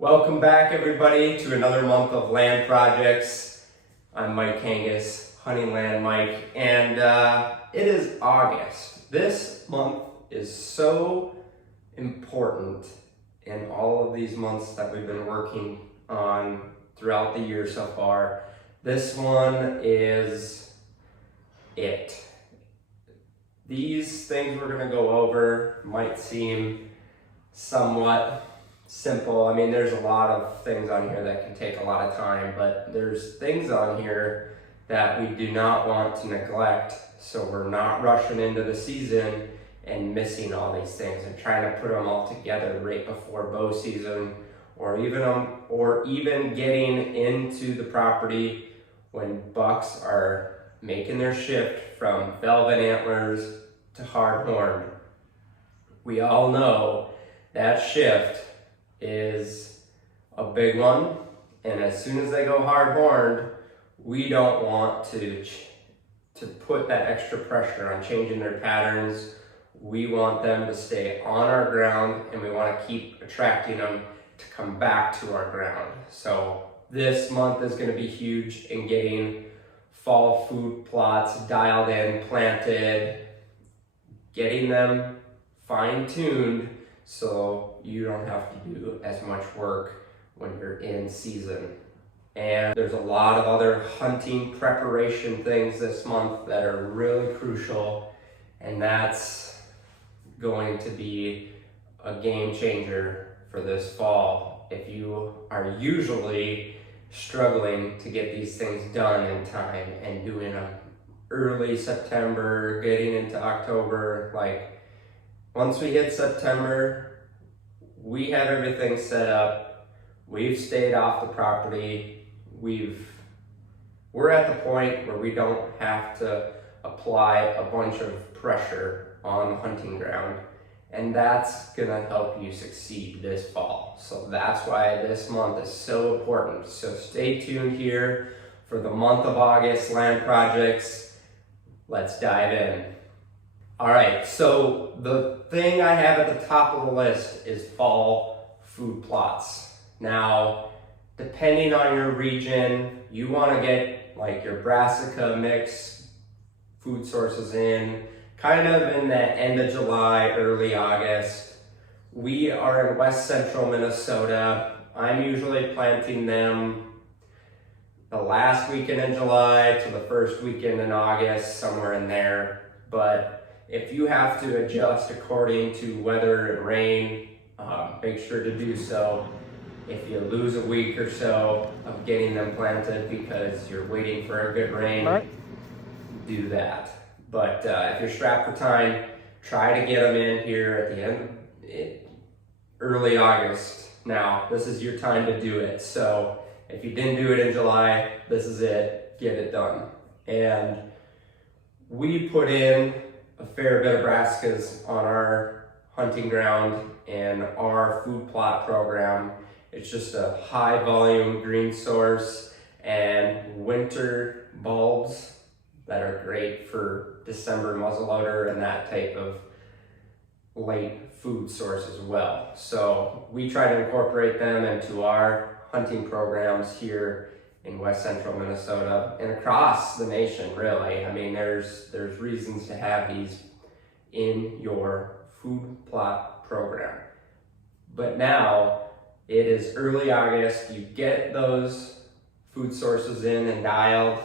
Welcome back, everybody, to another month of land projects. I'm Mike Kangas, Honeyland Mike, and it is August. This month is so important in all of these months that we've been working on throughout the year so far. This one is it. These things we're going to go over might seem somewhat simple. I mean, there's a lot of things on here that can take a lot of time, but there's things on here that we do not want to neglect, so we're not rushing into the season and missing all these things and trying to put them all together right before bow season, or even getting into the property when bucks are making their shift from velvet antlers to hard horn. We all know that shift is a big one, and as soon as they go hard horned, we don't want to put that extra pressure on changing their patterns. We want them to stay on our ground, and we want to keep attracting them to come back to our ground. So this month is going to be huge in getting fall food plots dialed in, planted, getting them fine-tuned so you don't have to do as much work when you're in season. And there's a lot of other hunting preparation things this month that are really crucial, and that's going to be a game changer for this fall. If you are usually struggling to get these things done in time and doing them early September, getting into October, like once we hit September, we have everything set up. We've stayed off the property. We're at the point where we don't have to apply a bunch of pressure on the hunting ground, and that's gonna help you succeed this fall. So that's why this month is so important. So stay tuned here for the month of August land projects. Let's dive in. All right, so the thing I have at the top of the list is fall food plots. Now, depending on your region, you want to get like your Brassica mix food sources in kind of in the end of July, early August. We are in west central Minnesota. I'm usually planting them the last weekend in July to the first weekend in August, somewhere in there. But if you have to adjust according to weather and rain, make sure to do so. If you lose a week or so of getting them planted because you're waiting for a good rain, do that. But if you're strapped for time, try to get them in here at the end, early August. Now, this is your time to do it. So if you didn't do it in July, this is it, get it done. And we put in a fair bit of brassicas on our hunting ground and our food plot program. It's just a high volume green source and winter bulbs that are great for December muzzleloader and that type of late food source as well. So we try to incorporate them into our hunting programs here in west central Minnesota and across the nation, really. I mean, there's reasons to have these in your food plot program. But now it is early August. You get those food sources in and dialed.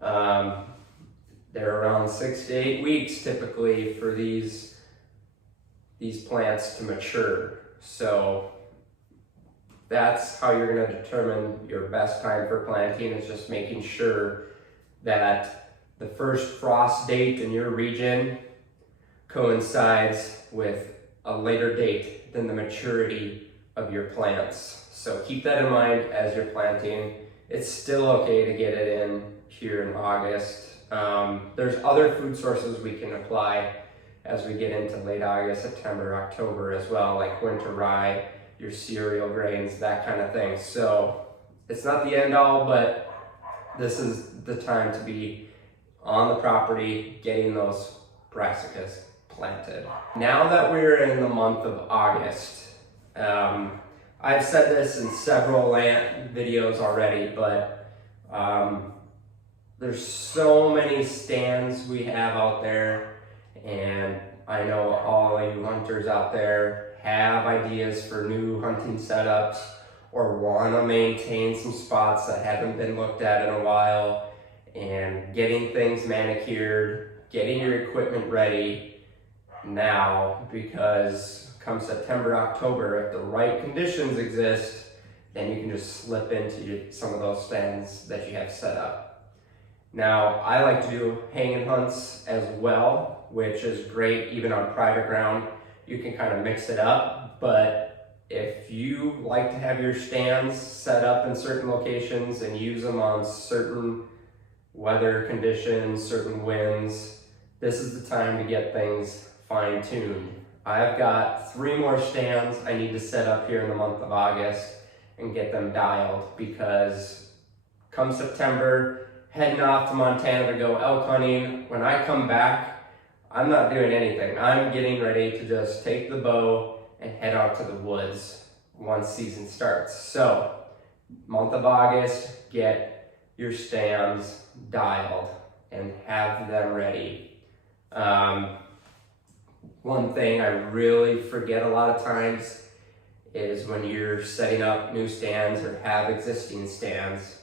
They're around 6 to 8 weeks typically for these plants to mature. So that's how you're going to determine your best time for planting, is just making sure that the first frost date in your region coincides with a later date than the maturity of your plants. So keep that in mind as you're planting. It's still okay to get it in here in August. There's other food sources we can apply as we get into late August, September, October as well, like winter rye, your cereal grains, that kind of thing. So it's not the end all, but this is the time to be on the property getting those brassicas planted. Now that we're in the month of August, I've said this in several land videos already, but there's so many stands we have out there, and I know all of you hunters out there have ideas for new hunting setups or want to maintain some spots that haven't been looked at in a while, and getting things manicured, getting your equipment ready now, because come September, October, if the right conditions exist, then you can just slip into some of those stands that you have set up. Now, I like to do hanging hunts as well, which is great even on private ground. You can kind of mix it up, but if you like to have your stands set up in certain locations and use them on certain weather conditions, certain winds, this is the time to get things fine-tuned. I've got 3 more stands I need to set up here in the month of August and get them dialed, because come September, heading off to Montana to go elk hunting, when I come back, I'm not doing anything. I'm getting ready to just take the bow and head out to the woods once season starts. So, month of August, get your stands dialed and have them ready. One thing I really forget a lot of times is when you're setting up new stands or have existing stands,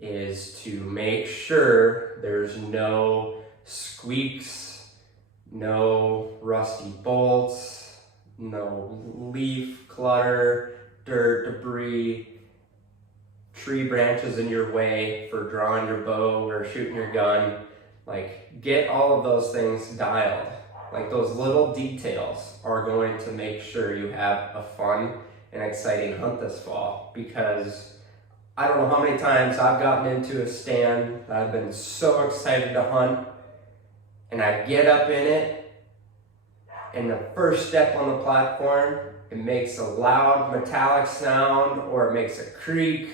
is to make sure there's no squeaks, no rusty bolts, no leaf clutter, dirt, debris, tree branches in your way for drawing your bow or shooting your gun. Like, get all of those things dialed. Like, those little details are going to make sure you have a fun and exciting hunt this fall, because I don't know how many times I've gotten into a stand that I've been so excited to hunt, and I get up in it, and the first step on the platform, it makes a loud metallic sound, or it makes a creak,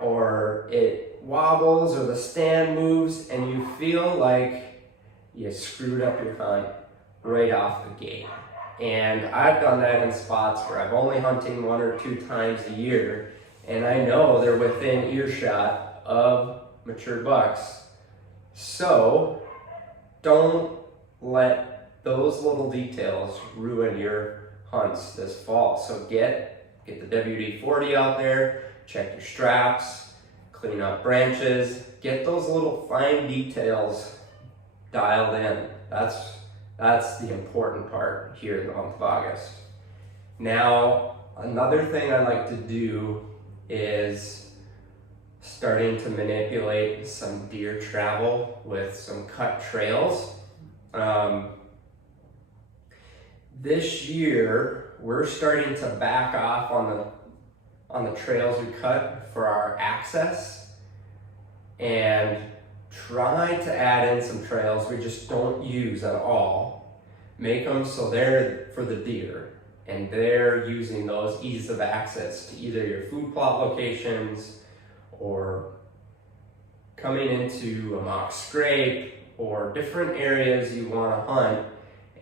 or it wobbles, or the stand moves, and you feel like you screwed up your hunt right off the gate. And I've done that in spots where I've only hunting 1 or 2 times a year, and I know they're within earshot of mature bucks. So don't let those little details ruin your hunts this fall. So get the WD-40 out there, check your straps, clean up branches, get those little fine details dialed in. That's the important part here in the month of August. Now, another thing I like to do is starting to manipulate some deer travel with some cut trails. This year, we're starting to back off on the trails we cut for our access, and try to add in some trails we just don't use at all. Make them so they're for the deer, and they're using those ease of access to either your food plot locations or coming into a mock scrape or different areas you want to hunt,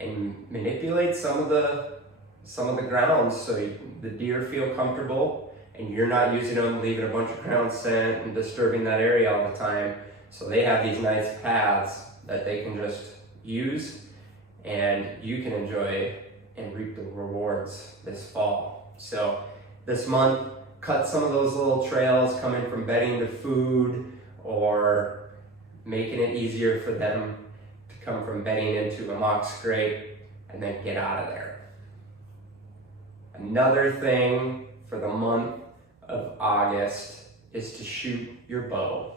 and manipulate some of the grounds so the deer feel comfortable and you're not using them, leaving a bunch of ground scent and disturbing that area all the time. So they have these nice paths that they can just use, and you can enjoy and reap the rewards this fall. So this month, cut some of those little trails coming from bedding to food, or making it easier for them to come from bedding into a mock scrape and then get out of there. Another thing for the month of August is to shoot your bow.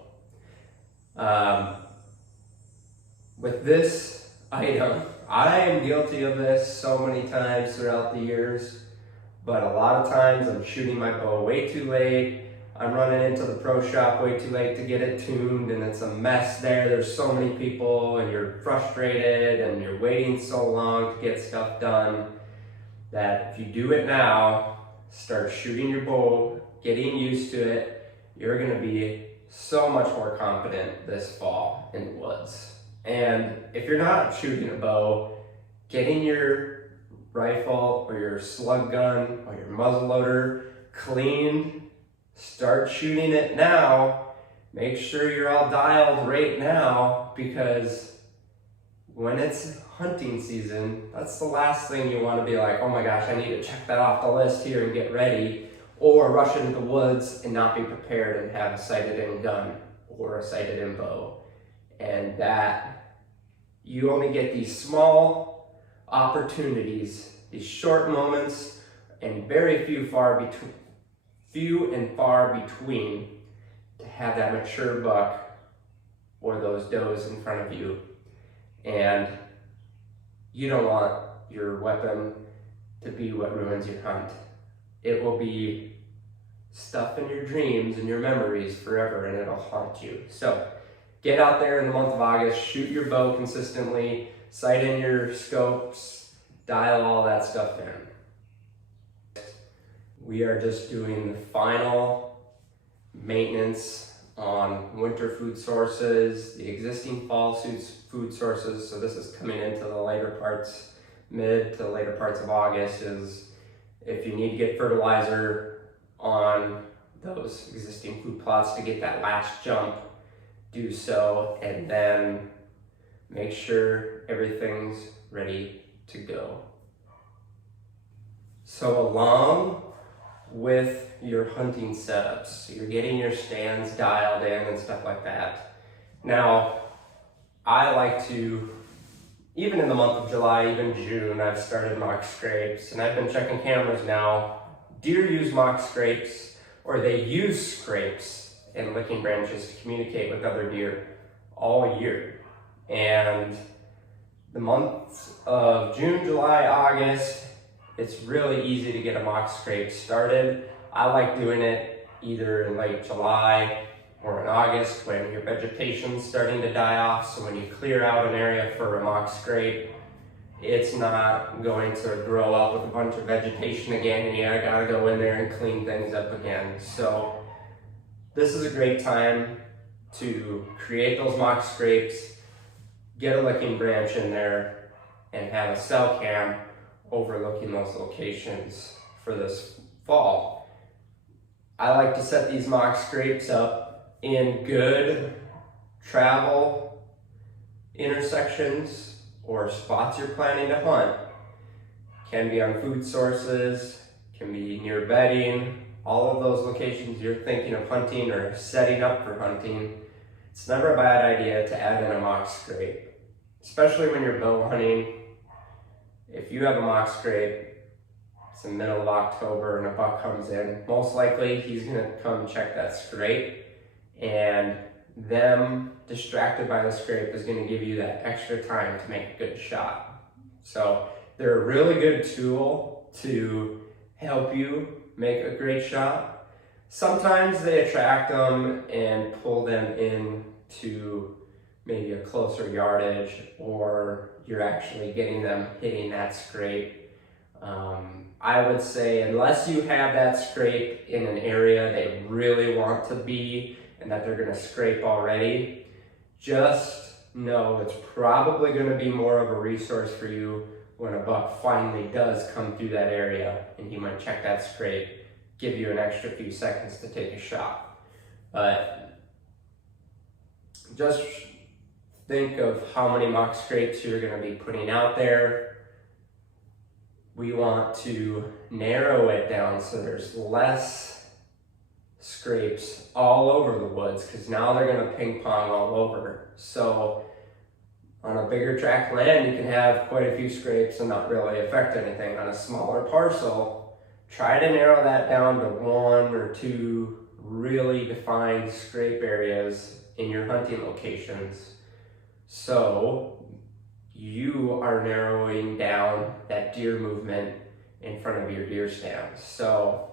With this item, I am guilty of this so many times throughout the years, but a lot of times I'm shooting my bow way too late. I'm running into the pro shop way too late to get it tuned, and it's a mess there. There's so many people, and you're frustrated, and you're waiting so long to get stuff done, that if you do it now, start shooting your bow, getting used to it, you're gonna be so much more confident this fall in the woods. And if you're not shooting a bow, getting your rifle or your slug gun or your muzzleloader cleaned, start shooting it now. Make sure you're all dialed right now, because when it's hunting season, that's the last thing you want to be like, oh my gosh, I need to check that off the list here and get ready, or rush into the woods and not be prepared and have a sighted in gun or a sighted in bow. And that you only get these small opportunities, these short moments, and very few and far between to have that mature buck or those does in front of you. And you don't want your weapon to be what ruins your hunt. It will be stuff in your dreams and your memories forever, and it'll haunt you. So get out there in the month of August, shoot your bow consistently, sight in your scopes, dial all that stuff in. We are just doing the final maintenance on winter food sources, the existing fall food sources. So this is coming into the later parts, mid to later parts of August, is if you need to get fertilizer on those existing food plots to get that last jump, do so, and then make sure everything's ready to go. So along with your hunting setups, so you're getting your stands dialed in and stuff like that. Now, I like to, even in the month of July, even June, I've started mock scrapes, and I've been checking cameras now. Deer use mock scrapes, or they use scrapes and licking branches to communicate with other deer all year. And the months of June, July, August, it's really easy to get a mock scrape started. I like doing it either in late July or in August when your vegetation's starting to die off. So when you clear out an area for a mock scrape, it's not going to grow up with a bunch of vegetation again, and you gotta go in there and clean things up again. So this is a great time to create those mock scrapes, get a licking branch in there, and have a cell cam overlooking those locations for this fall. I like to set these mock scrapes up in good travel intersections or spots you're planning to hunt. Can be on food sources, can be near bedding, all of those locations you're thinking of hunting or setting up for hunting. It's never a bad idea to add in a mock scrape, especially when you're bow hunting. If you have a mock scrape, it's the middle of October and a buck comes in, most likely he's gonna come check that scrape, and them distracted by the scrape is gonna give you that extra time to make a good shot. So they're a really good tool to help you make a great shot. Sometimes they attract them and pull them in to maybe a closer yardage, or you're actually getting them hitting that scrape. I would say unless you have that scrape in an area they really want to be and that they're gonna scrape already, just know it's probably gonna be more of a resource for you when a buck finally does come through that area and he might check that scrape, give you an extra few seconds to take a shot. But just think of how many mock scrapes you're gonna be putting out there. We want to narrow it down so there's less scrapes all over the woods, because now they're gonna ping pong all over. So on a bigger tract land, you can have quite a few scrapes and not really affect anything. On a smaller parcel, try to narrow that down to 1 or 2 really defined scrape areas in your hunting locations. So you are narrowing down that deer movement in front of your deer stands. So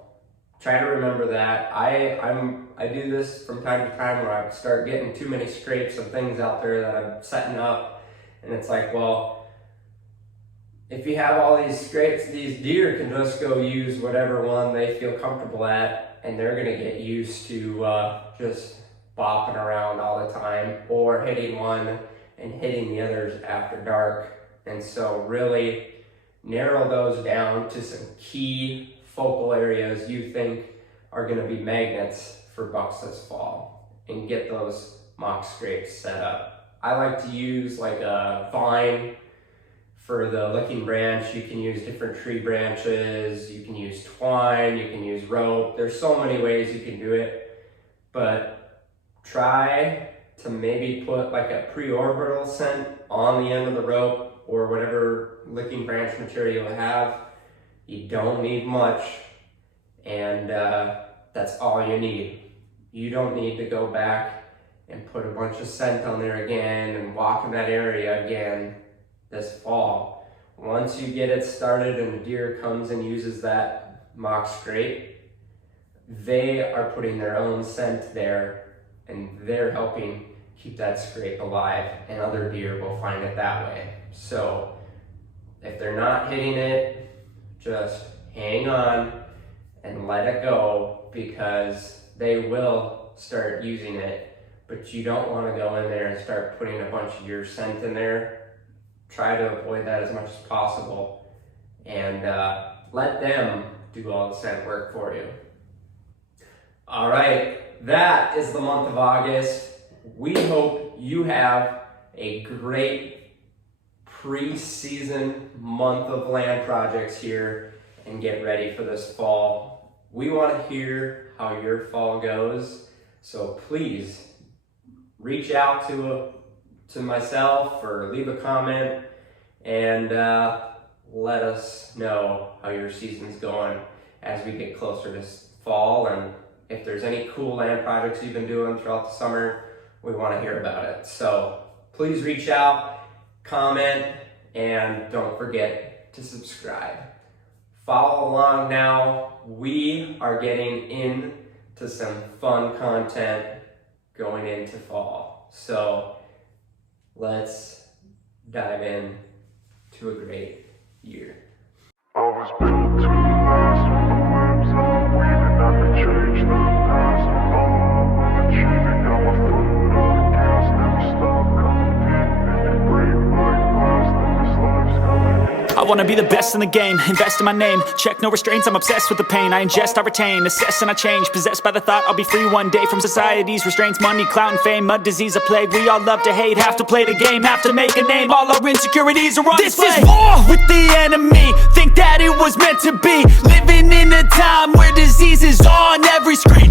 try to remember that. I do this from time to time where I start getting too many scrapes of things out there that I'm setting up, and it's like, well, if you have all these scrapes, these deer can just go use whatever one they feel comfortable at, and they're gonna get used to just bopping around all the time, or hitting one and hitting the others after dark. And so really narrow those down to some key focal areas you think are going to be magnets for bucks this fall and get those mock scrapes set up. I like to use like a vine for the licking branch. You can use different tree branches, you can use twine, you can use rope. There's so many ways you can do it, but try to maybe put like a pre-orbital scent on the end of the rope or whatever licking branch material you have. You don't need much, and that's all you need. You don't need to go back and put a bunch of scent on there again and walk in that area again this fall. Once you get it started and the deer comes and uses that mock scrape, they are putting their own scent there and they're helping keep that scrape alive, and other deer will find it that way. So if they're not hitting it, just hang on and let it go, because they will start using it. But you don't want to go in there and start putting a bunch of your scent in there. Try to avoid that as much as possible, and let them do all the scent work for you. All right, that is the month of August. We hope you have a great pre-season month of land projects here and get ready for this fall. We want to hear how your fall goes, so please reach out to myself or leave a comment and let us know how your season's going as we get closer to fall. And if there's any cool land projects you've been doing throughout the summer, we want to hear about it. So please reach out, comment, and don't forget to subscribe. Follow along now. We are getting into some fun content going into fall. So let's dive in to a great year. I was built to last when the webs are weaving. I could change the past with all I'm achieving. Got my foot on the gas, never stop competing. If you break like glass, then this life's gonna end. I wanna be the best in the game, invest in my name. Check no restraints, I'm obsessed with the pain. I ingest, I retain, assess and I change. Possessed by the thought I'll be free one day from society's restraints. Money, clout and fame, mud, disease, a plague. We all love to hate, have to play the game, have to make a name. All our insecurities are on display. This is war with the enemy, think that it was meant to be. Living in a time where disease is on every screen.